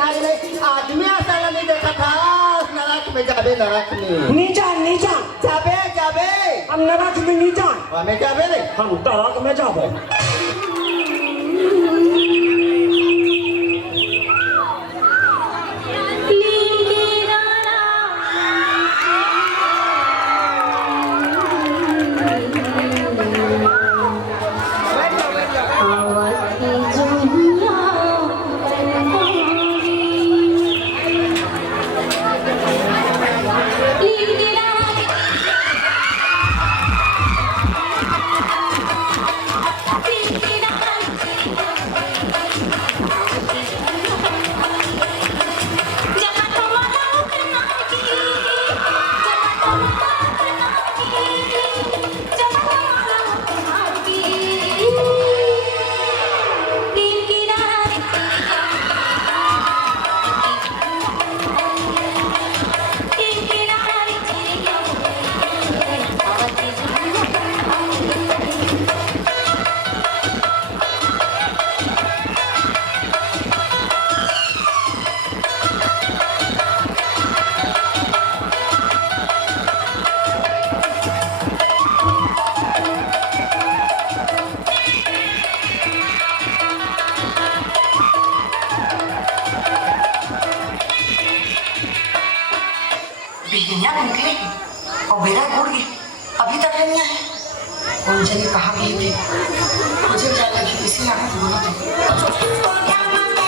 चिन्हारी नहीं आदमी असाला नहीं देखा था नरक में जाबे नरक में नीचा नीचा जाबे जाबे हम नरक में नीचा हमें जाबे रे हम नरक में जाबो बिल्लियाँ निकली और मेरा गुड़ गई अभी तक नहीं आए कौन जाने कहाँ गई थी मुझे क्या लगी इसी आगे बोला तो